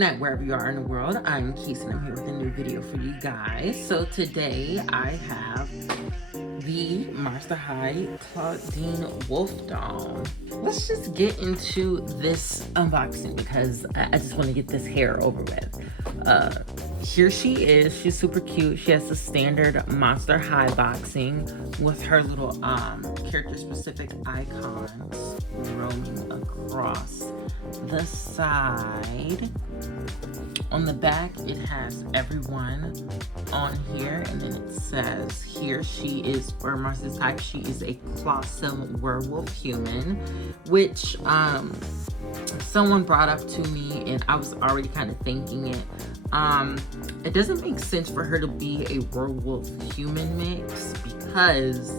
night wherever you are in the world. I'm Keys and I'm here with a new video for you guys. So today I have the Monster High Clawdeen Wolf doll. Let's just get into this unboxing because I just want to get this hair over with. Here she is. She's super cute. She has the standard Monster High boxing with her little character specific icons roaming across the side. On the back it has everyone on here, and then it says here she is, or Monster type, she is a Clawsome werewolf human, which someone brought up to me and I was already kind of thinking it. It doesn't make sense for her to be a werewolf human mix because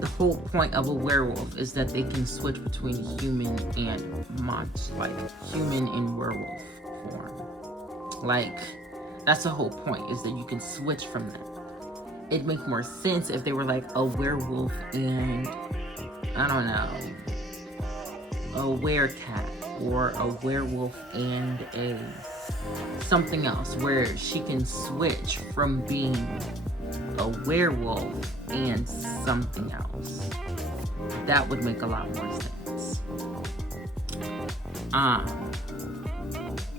the whole point of a werewolf is that they can switch between human and monster, like human and werewolf form. Like, that's the whole point, is that you can switch from them. It'd make more sense if they were like a werewolf and, I don't know, a werecat, or a werewolf and a something else, where she can switch from being a werewolf and something else. That would make a lot more sense.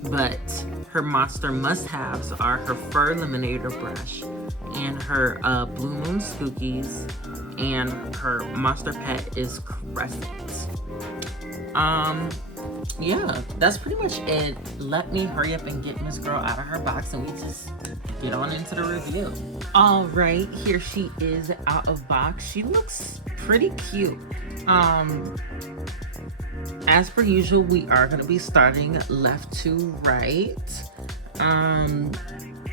But her monster must-haves are her fur Eliminator Brush and her Blue Moon Spookies, and her monster pet is Crescent. Yeah, that's pretty much it. Let me hurry up and get Miss Girl out of her box and we just get on into the review. All right, here she is out of box. She looks pretty cute. As per usual, we are going to be starting left to right.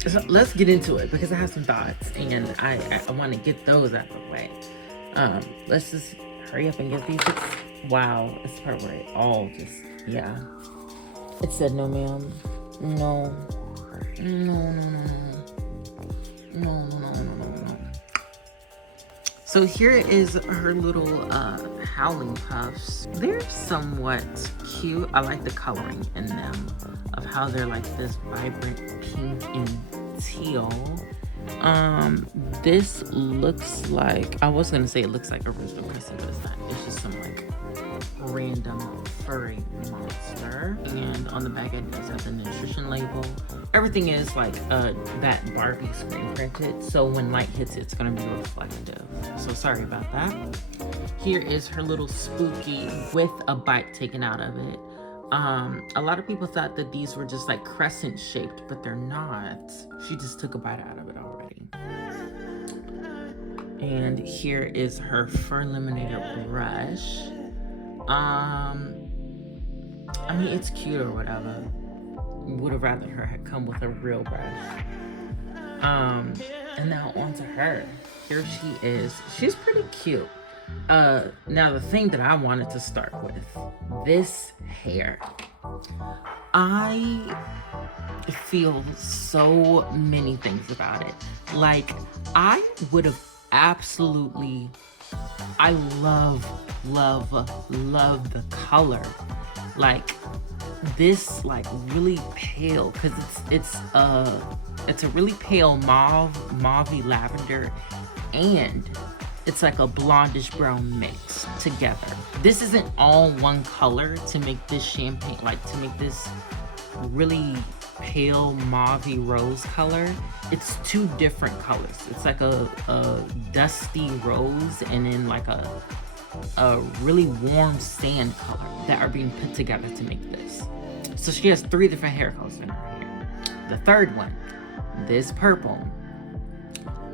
So let's get into it because I have some thoughts and I want to get those out of the way. Let's just hurry up and get these. Wow, it's the part where it all just, yeah. It said no, ma'am. No. So here is her little howling puffs. They're somewhat cute. I like the coloring in them, of how they're like this vibrant pink and teal. This looks like, I was gonna say it looks like a Rooster Crescent, but it's not. It's just some like random furry monster. And on the back it does have the nutrition label. Everything is like that Barbie screen printed, so when light hits it, it's gonna be reflective. So sorry about that. Here is her little spooky with a bite taken out of it. A lot of people thought that these were just like crescent shaped, but they're not. She just took a bite out of it already. And here is her fur Eliminator Brush. I mean, it's cute or whatever. Would have rather her had come with a real brush. And now onto her. Here she is. She's pretty cute. Now the thing that I wanted to start with, this hair. I feel so many things about it. Like, I would have absolutely, I love the color. Like, this like really pale, because it's a really pale mauvey lavender, and it's like a blondish brown mix together. This isn't all one color to make this champagne, like to make this really pale mauvey rose color. It's two different colors. It's like a dusty rose and then like a really warm sand color that are being put together to make this. So she has 3 different hair colors in her hair. The third one, this purple,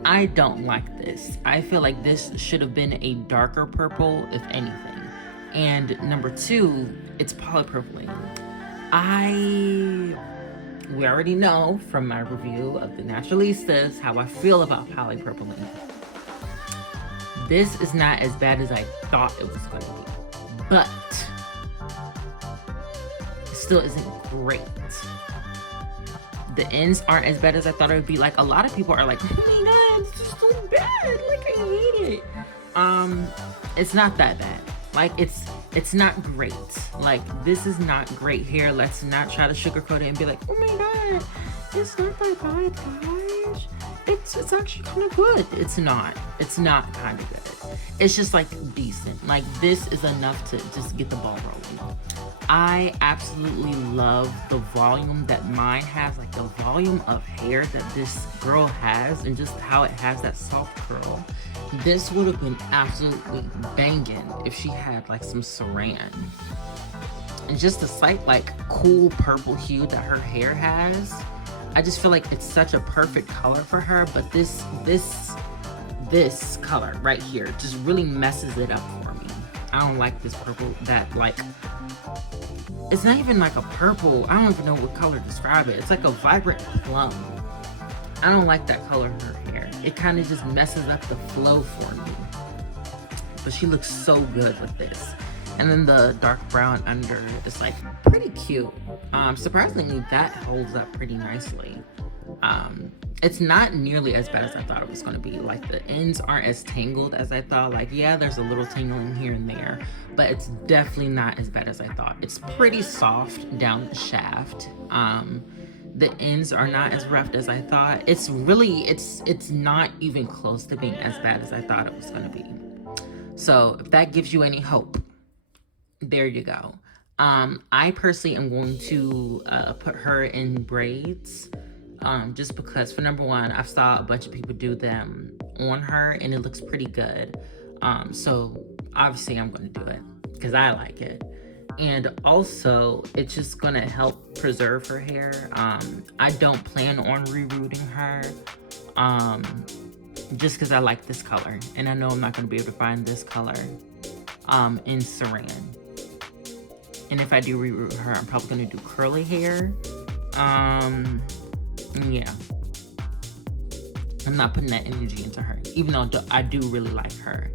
I don't like this. I feel like this should have been a darker purple, if anything. And number 2, it's polypurple. We already know from my review of the Naturalistas how I feel about polypurple. This is not as bad as I thought it was going to be, but it still isn't great. The ends aren't as bad as I thought it would be. Like, a lot of people are like, oh my god, it's just so bad, like I hate it. It's not that bad. Like, it's It's not great. Like, this is not great hair. Let's not try to sugarcoat it and be like, oh my god, it's not that bad, guys. It's actually kind of good. It's not. It's not kind of good. It's just like decent. Like, this is enough to just get the ball rolling. I absolutely love the volume that mine has, like the volume of hair that this girl has, and just how it has that soft curl. This would have been absolutely banging if she had like some saran. And just the slight like cool purple hue that her hair has, I just feel like it's such a perfect color for her. But this color right here just really messes it up for me. I don't like this purple, that like, it's not even like a purple, I don't even know what color to describe it. It's like a vibrant plum. I don't like that color in her hair. It kind of just messes up the flow for me. But she looks so good with this. And then the dark brown under is like pretty cute. Surprisingly, that holds up pretty nicely. It's not nearly as bad as I thought it was going to be. Like, the ends aren't as tangled as I thought. Like, yeah, there's a little tangling here and there, but it's definitely not as bad as I thought. It's pretty soft down the shaft. The ends are not as rough as I thought. It's really, it's not even close to being as bad as I thought it was going to be. So if that gives you any hope, there you go. I personally am going to put her in braids. Just because, for number one, I've saw a bunch of people do them on her and it looks pretty good. So obviously I'm going to do it because I like it. And also, it's just going to help preserve her hair. I don't plan on rerooting her, just because I like this color. And I know I'm not going to be able to find this color in saran. And if I do reroot her, I'm probably going to do curly hair. Yeah, I'm not putting that energy into her, even though I do really like her.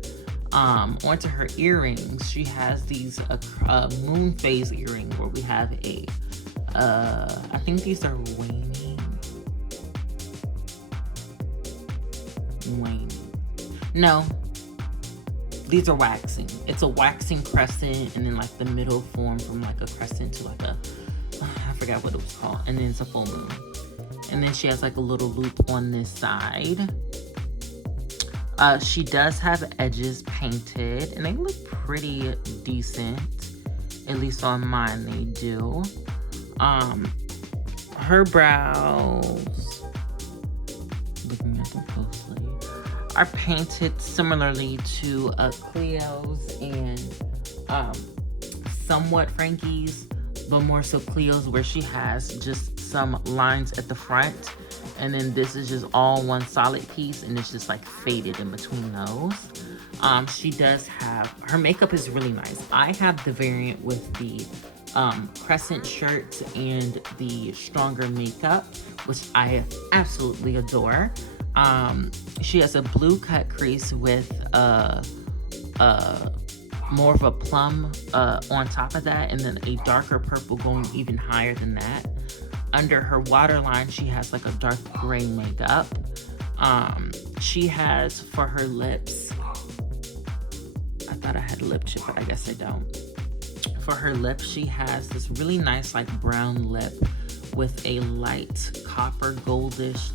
Onto her earrings, she has these moon phase earrings where we have a I think these are waning. No, these are waxing. It's a waxing crescent, and then like the middle form from like a crescent to like a, I forgot what it was called, and then it's a full moon. And then she has like a little loop on this side. She does have edges painted, and they look pretty decent. At least on mine, they do. Her brows, looking at them closely, are painted similarly to Cleo's and somewhat Frankie's, but more so Cleo's, where she has just some lines at the front, and then this is just all one solid piece, and it's just like faded in between those. She does have, her makeup is really nice. I have the variant with the crescent shirt and the stronger makeup, which I absolutely adore. She has a blue cut crease with more of a plum on top of that, and then a darker purple going even higher than that. Under her waterline, she has like a dark gray makeup. She has, for her lips, I thought I had a lip chip, but I guess I don't. For her lips, she has this really nice like brown lip with a light copper goldish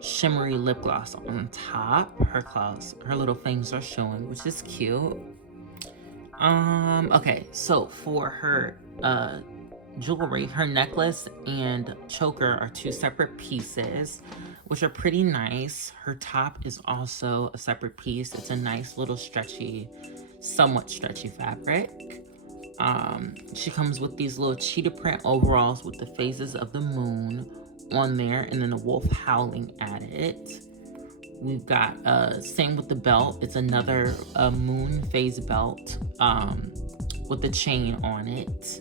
shimmery lip gloss on top. Her little fangs are showing, which is cute. Okay, so for her jewelry, her necklace and choker are two separate pieces, which are pretty nice. Her top is also a separate piece. It's a nice little stretchy, somewhat stretchy fabric. She comes with these little cheetah print overalls with the phases of the moon on there, and then a wolf howling at it. We've got same with the belt. It's another moon phase belt with the chain on it.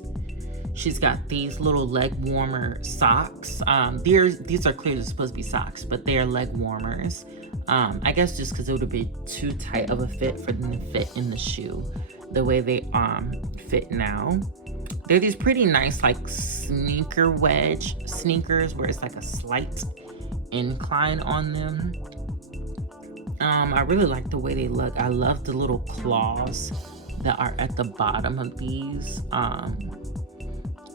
She's got these little leg warmer socks. These are clearly supposed to be socks, but they are leg warmers. I guess just because it would have been too tight of a fit for them to fit in the shoe the way they fit now. They're these pretty nice like sneaker wedge sneakers where it's like a slight incline on them. I really like the way they look. I love the little claws that are at the bottom of these.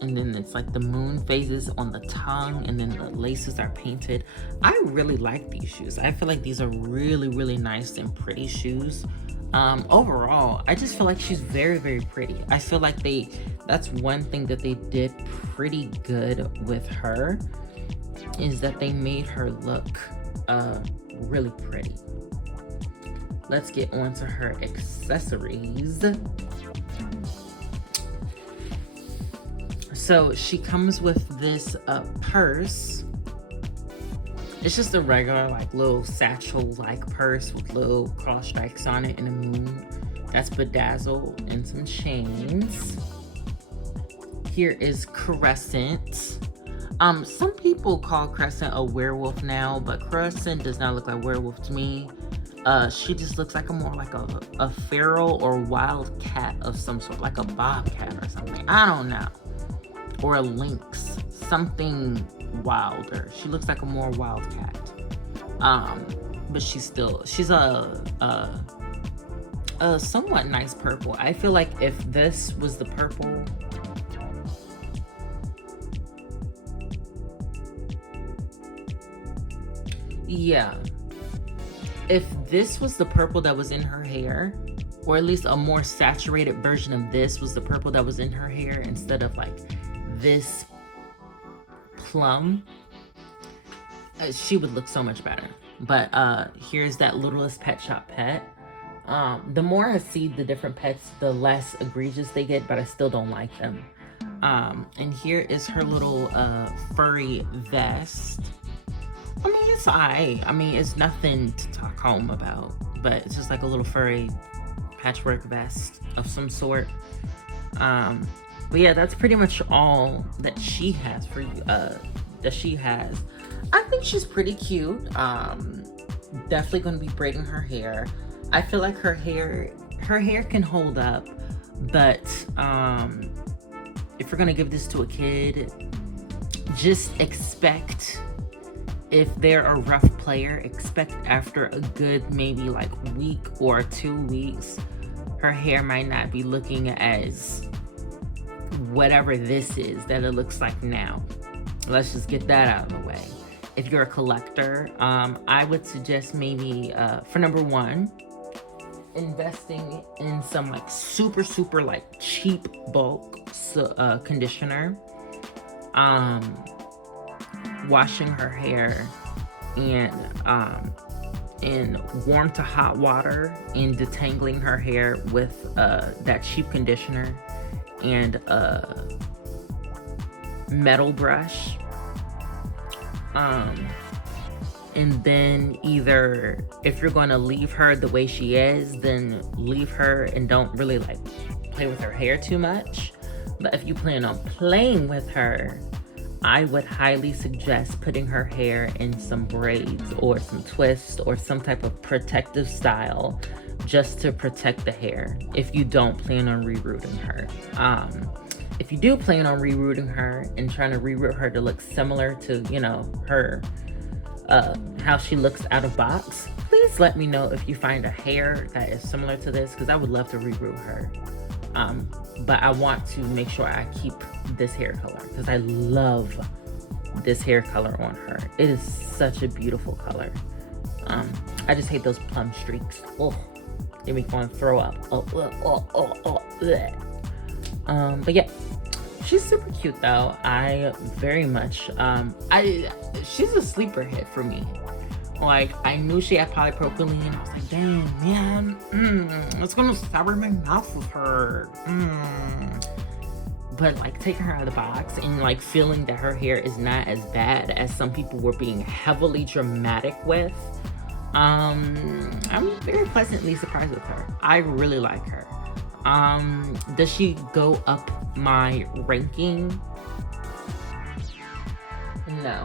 And then it's like the moon phases on the tongue, and then the laces are painted. I really like these shoes. I feel like these are really, really nice and pretty shoes. Overall, I just feel like she's very, very pretty. I feel like that's one thing that they did pretty good with her, is that they made her look really pretty. Let's get on to her accessories. So she comes with this purse. It's just a regular like little satchel like purse with little cross stripes on it and a moon that's bedazzled, and some chains. Here is Crescent. Some people call Crescent a werewolf now, but Crescent does not look like a werewolf to me. She just looks like more like a feral or wild cat of some sort, like a bobcat or something. I don't know. Or a lynx, something wilder. She looks like a more wild cat. But she's a somewhat nice purple. I feel like if this was the purple, yeah, if this was the purple that was in her hair, or at least a more saturated version of this was the purple that was in her hair instead of like this plum, she would look so much better. But here's that Littlest Pet Shop pet. The more I see the different pets, the less egregious they get, but I still don't like them. And here is her little furry vest. I mean, it's alright. I mean, it's nothing to talk home about, but it's just like a little furry patchwork vest of some sort. But yeah, that's pretty much all that she has for you. I think she's pretty cute. Definitely going to be braiding her hair. I feel like her hair can hold up, but if you're gonna give this to a kid, just expect, if they're a rough player, expect after a good maybe like week or 2 weeks, her hair might not be looking as whatever this is that it looks like now. Let's just get that out of the way. If you're a collector, I would suggest maybe for number one, investing in some like super like cheap bulk conditioner, washing her hair in warm to hot water, and detangling her hair with that cheap conditioner and a metal brush. And then either, if you're going to leave her the way she is, then leave her and don't really like play with her hair too much. But if you plan on playing with her, I would highly suggest putting her hair in some braids or some twists or some type of protective style, just to protect the hair if you don't plan on rerooting her. If you do plan on rerooting her and trying to reroot her to look similar to, you know, her, how she looks out of box, please let me know if you find a hair that is similar to this, because I would love to reroot her. But I want to make sure I keep this hair color, because I love this hair color on her. It is such a beautiful color. I just hate those plum streaks. Oh, they make me want to throw up. But yeah, she's super cute though. I very much, she's a sleeper hit for me. Like, I knew she had polypropylene. I was like, dang, man, it's gonna sour my mouth with her. But like, taking her out of the box and like feeling that her hair is not as bad as some people were being heavily dramatic with, I'm very pleasantly surprised with her. I really like her. Does she go up my ranking? No.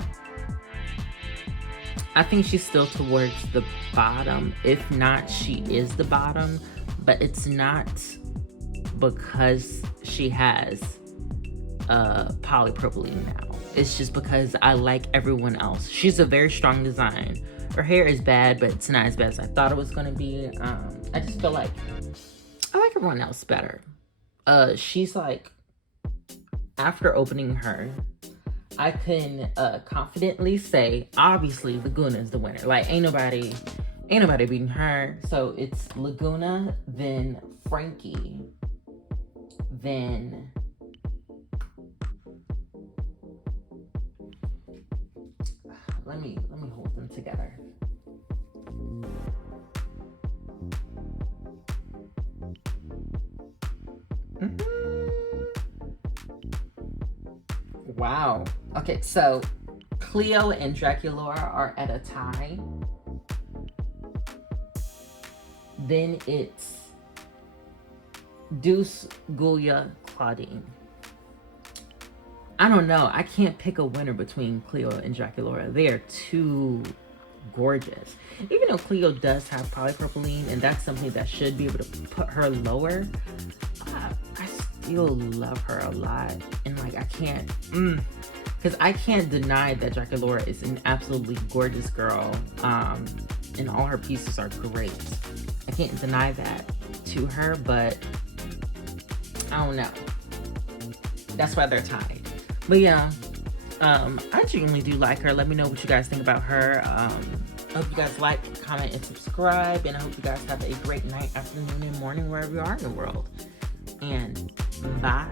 I think she's still towards the bottom. If not, she is the bottom. But it's not because she has polypropylene now. It's just because I like everyone else. She's a very strong design. Her hair is bad, but it's not as bad as I thought it was going to be. I just feel like I like everyone else better. She's like, after opening her, I can confidently say, obviously Laguna is the winner. Like, ain't nobody beating her. So it's Laguna, then Frankie, then let me hold them together. Wow. Okay, so Cleo and Draculaura are at a tie. Then it's Deuce, Gulia, Clawdeen. I don't know. I can't pick a winner between Cleo and Draculaura. They are too gorgeous. Even though Cleo does have polypropylene, and that's something that should be able to put her lower, I still love her a lot. And like, I can't, because I can't deny that Draculaura is an absolutely gorgeous girl. And all her pieces are great. I can't deny that to her, but I don't know. That's why they're tied. But yeah, I genuinely do like her. Let me know what you guys think about her. I hope you guys like, comment, and subscribe. And I hope you guys have a great night, afternoon, and morning, wherever you are in the world. And bye.